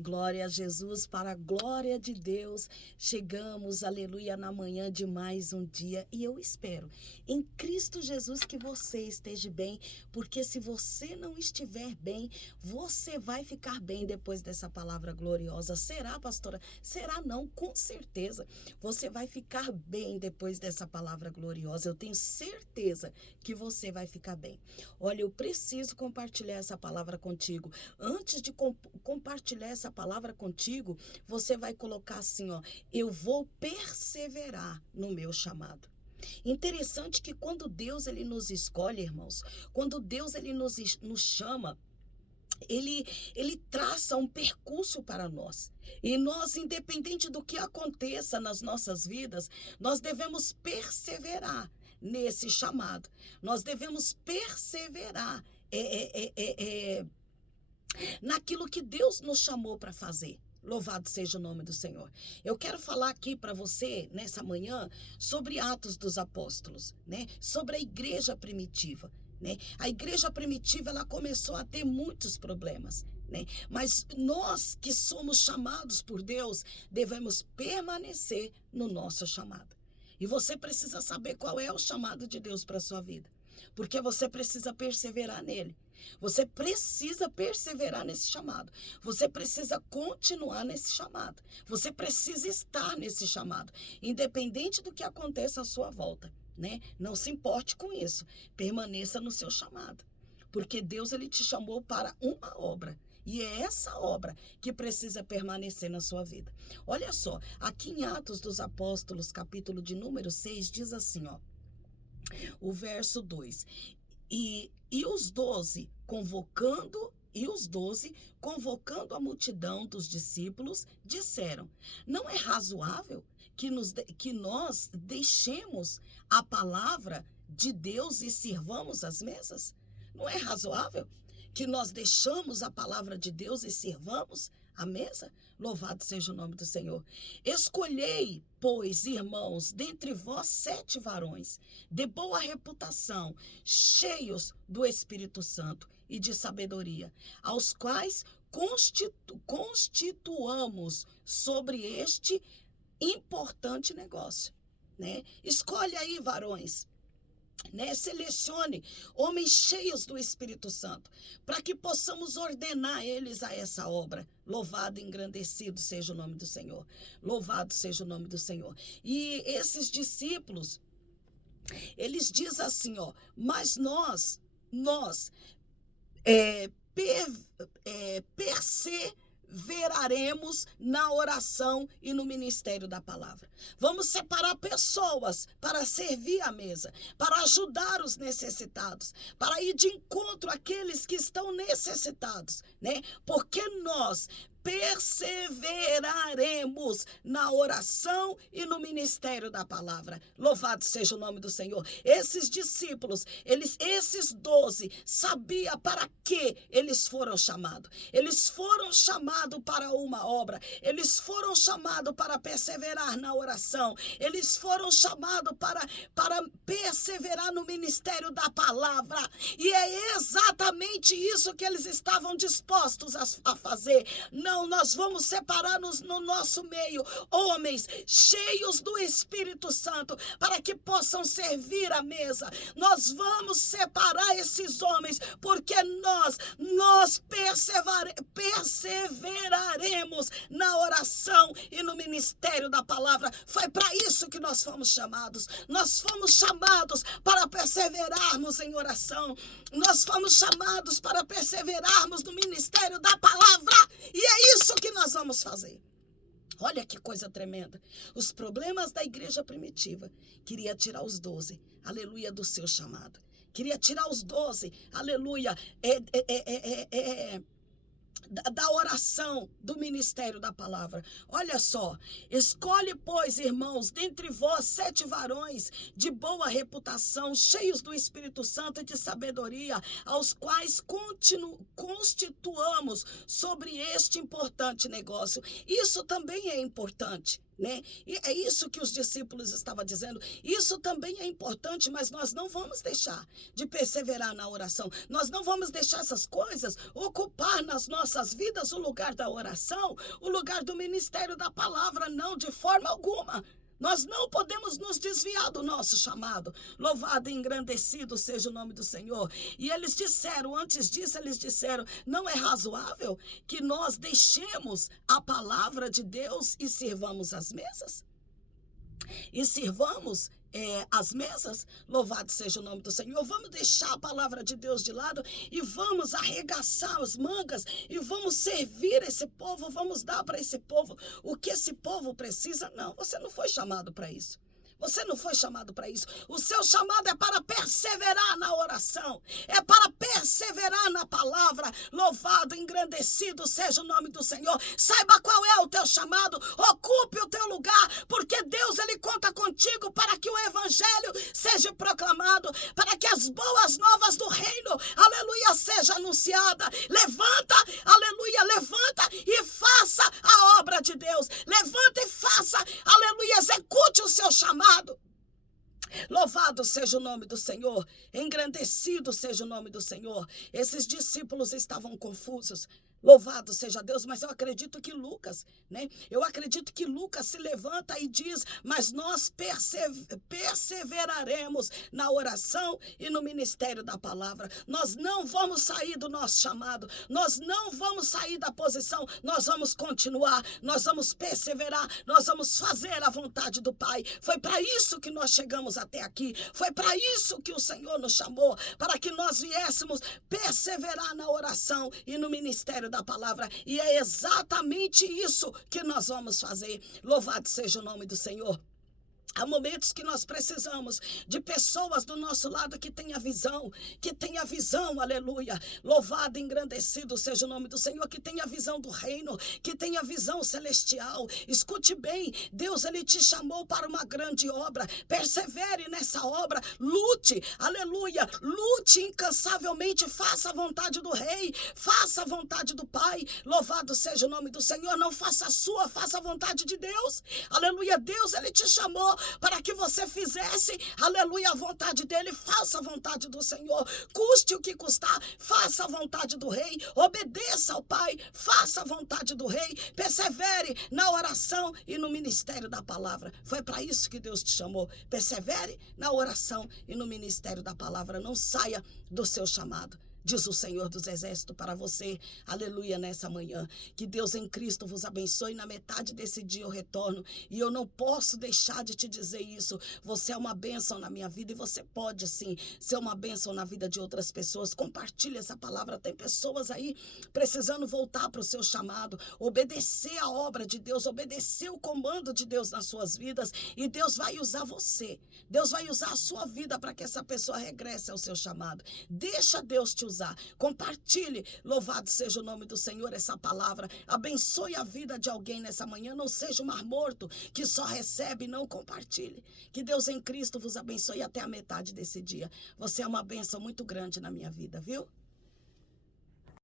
Glória a Jesus, para a glória de Deus. Chegamos, aleluia, na manhã de mais um dia. E eu espero em Cristo Jesus que você esteja bem, porque se você não estiver bem, você vai ficar bem depois dessa palavra gloriosa. Será, pastora? Será não, com certeza. Você vai ficar bem depois dessa palavra gloriosa. Eu tenho certeza que você vai ficar bem. Olha, eu preciso compartilhar essa palavra contigo. Antes de compartilhar essa palavra contigo, você vai colocar assim, ó: eu vou perseverar no meu chamado. Interessante que quando Deus ele nos escolhe, irmãos, quando Deus ele nos chama, ele traça um percurso para nós. E nós, independente do que aconteça nas nossas vidas, nós devemos perseverar nesse chamado. Nós devemos perseverar naquilo que Deus nos chamou para fazer. Louvado seja o nome do Senhor. Eu quero falar aqui para você, nessa manhã, sobre Atos dos Apóstolos, né? Sobre a igreja primitiva, né? A igreja primitiva, ela começou a ter muitos problemas, né? Mas nós que somos chamados por Deus, devemos permanecer no nosso chamado. E você precisa saber qual é o chamado de Deus para a sua vida, porque você precisa perseverar nele. Você precisa perseverar nesse chamado. Você precisa continuar nesse chamado. Você precisa estar nesse chamado, independente do que aconteça à sua volta, né? Não se importe com isso. Permaneça no seu chamado, porque Deus ele te chamou para uma obra. E é essa obra que precisa permanecer na sua vida. Olha só, aqui em Atos dos Apóstolos, capítulo de número 6, diz assim, ó, o verso 2. E os 12 convocando a multidão dos discípulos, disseram: não é razoável que nós deixemos a palavra de Deus e sirvamos as mesas? Não é razoável que nós deixamos a palavra de Deus e sirvamos a mesa? Louvado seja o nome do Senhor. Escolhei, pois, irmãos, dentre vós 7 varões, de boa reputação, cheios do Espírito Santo e de sabedoria, aos quais constituamos sobre este importante negócio, né? Escolhe aí, varões, né? Selecione homens cheios do Espírito Santo, para que possamos ordenar eles a essa obra. Louvado e engrandecido seja o nome do Senhor. Louvado seja o nome do Senhor. E esses discípulos, eles dizem assim, ó: mas nós perseveraremos na oração e no ministério da palavra. Vamos separar pessoas para servir a mesa, para ajudar os necessitados, para ir de encontro àqueles que estão necessitados, né? Porque nós perseveraremos na oração e no ministério da palavra. Louvado seja o nome do Senhor. Esses discípulos, esses 12, sabiam para que eles foram chamados. Eles foram chamados para uma obra. Eles foram chamados para perseverar na oração. Eles foram chamados para perseverar no ministério da palavra. E é exatamente isso que eles estavam dispostos a fazer. Não, nós vamos separar no nosso meio homens cheios do Espírito Santo para que possam servir a mesa. Nós vamos separar esses homens porque nós perseveraremos na oração e no ministério da palavra. Foi para isso que nós fomos chamados. Nós fomos chamados para perseverarmos em oração. Nós fomos chamados para perseverarmos no ministério da palavra. E é isso que nós vamos fazer. Olha que coisa tremenda. Os problemas da igreja primitiva. Queria tirar os 12, aleluia, do seu chamado. Queria tirar os 12, aleluia, da oração, do ministério da palavra. Olha só: escolhe, pois, irmãos, dentre vós 7 varões de boa reputação, cheios do Espírito Santo e de sabedoria, aos quais constituamos sobre este importante negócio. Isso também é importante, né? E é isso que os discípulos estavam dizendo. Isso também é importante, mas nós não vamos deixar de perseverar na oração. Nós não vamos deixar essas coisas ocupar nas nossas vidas o lugar da oração, o lugar do ministério da palavra, não, de forma alguma. Nós não podemos nos desviar do nosso chamado. Louvado e engrandecido seja o nome do Senhor. E eles disseram, antes disso, eles disseram, não é razoável que nós deixemos a palavra de Deus e sirvamos as mesas? E sirvamos as mesas? Louvado seja o nome do Senhor. Vamos deixar a palavra de Deus de lado e vamos arregaçar as mangas e vamos servir esse povo, vamos dar para esse povo o que esse povo precisa? Não, você não foi chamado para isso. Você não foi chamado para isso. O seu chamado é para perseverar na oração. É para perseverar na palavra. Louvado, engrandecido seja o nome do Senhor. Saiba qual é o teu chamado. Ocupe o teu lugar. Porque Deus, Ele conta contigo para que o evangelho seja proclamado. Para que as boas novas do reino, aleluia, seja anunciada. Levanta, aleluia, levanta e faça a obra de Deus. Levanta e faça, aleluia, execute o seu chamado. Louvado seja o nome do Senhor, engrandecido seja o nome do Senhor. Esses discípulos estavam confusos. Louvado seja Deus, mas eu acredito que Lucas, né? Eu acredito que Lucas se levanta e diz, mas nós perseveraremos na oração e no ministério da palavra. Nós não vamos sair do nosso chamado, nós não vamos sair da posição, nós vamos continuar, nós vamos perseverar, nós vamos fazer a vontade do Pai. Foi para isso que nós chegamos até aqui, foi para isso que o Senhor nos chamou, para que nós viéssemos perseverar na oração e no ministério da palavra, e é exatamente isso que nós vamos fazer. Louvado seja o nome do Senhor. Há momentos que nós precisamos de pessoas do nosso lado que tenha visão, aleluia. Louvado e engrandecido seja o nome do Senhor, que tenha visão do reino, que tenha visão celestial. Escute bem, Deus, Ele te chamou para uma grande obra. Persevere nessa obra, lute, aleluia, lute incansavelmente, faça a vontade do Rei, faça a vontade do Pai. Louvado seja o nome do Senhor, não faça a sua, faça a vontade de Deus. Aleluia, Deus, Ele te chamou para que você fizesse, aleluia, a vontade dele. Faça a vontade do Senhor, custe o que custar, faça a vontade do Rei, obedeça ao Pai, faça a vontade do Rei, persevere na oração e no ministério da palavra. Foi para isso que Deus te chamou. Persevere na oração e no ministério da palavra. Não saia do seu chamado. Diz o Senhor dos Exércitos para você, aleluia, nessa manhã. Que Deus em Cristo vos abençoe. Na metade desse dia eu retorno. E eu não posso deixar de te dizer isso. Você é uma bênção na minha vida e você pode, sim, ser uma bênção na vida de outras pessoas. Compartilhe essa palavra. Tem pessoas aí precisando voltar para o seu chamado, obedecer a obra de Deus, obedecer o comando de Deus nas suas vidas. E Deus vai usar você. Deus vai usar a sua vida para que essa pessoa regresse ao seu chamado. Deixa Deus te usar. Compartilhe, louvado seja o nome do Senhor, essa palavra. Abençoe a vida de alguém nessa manhã. Não seja um mar morto que só recebe, não compartilhe. Que Deus em Cristo vos abençoe até a metade desse dia. Você é uma bênção muito grande na minha vida, viu?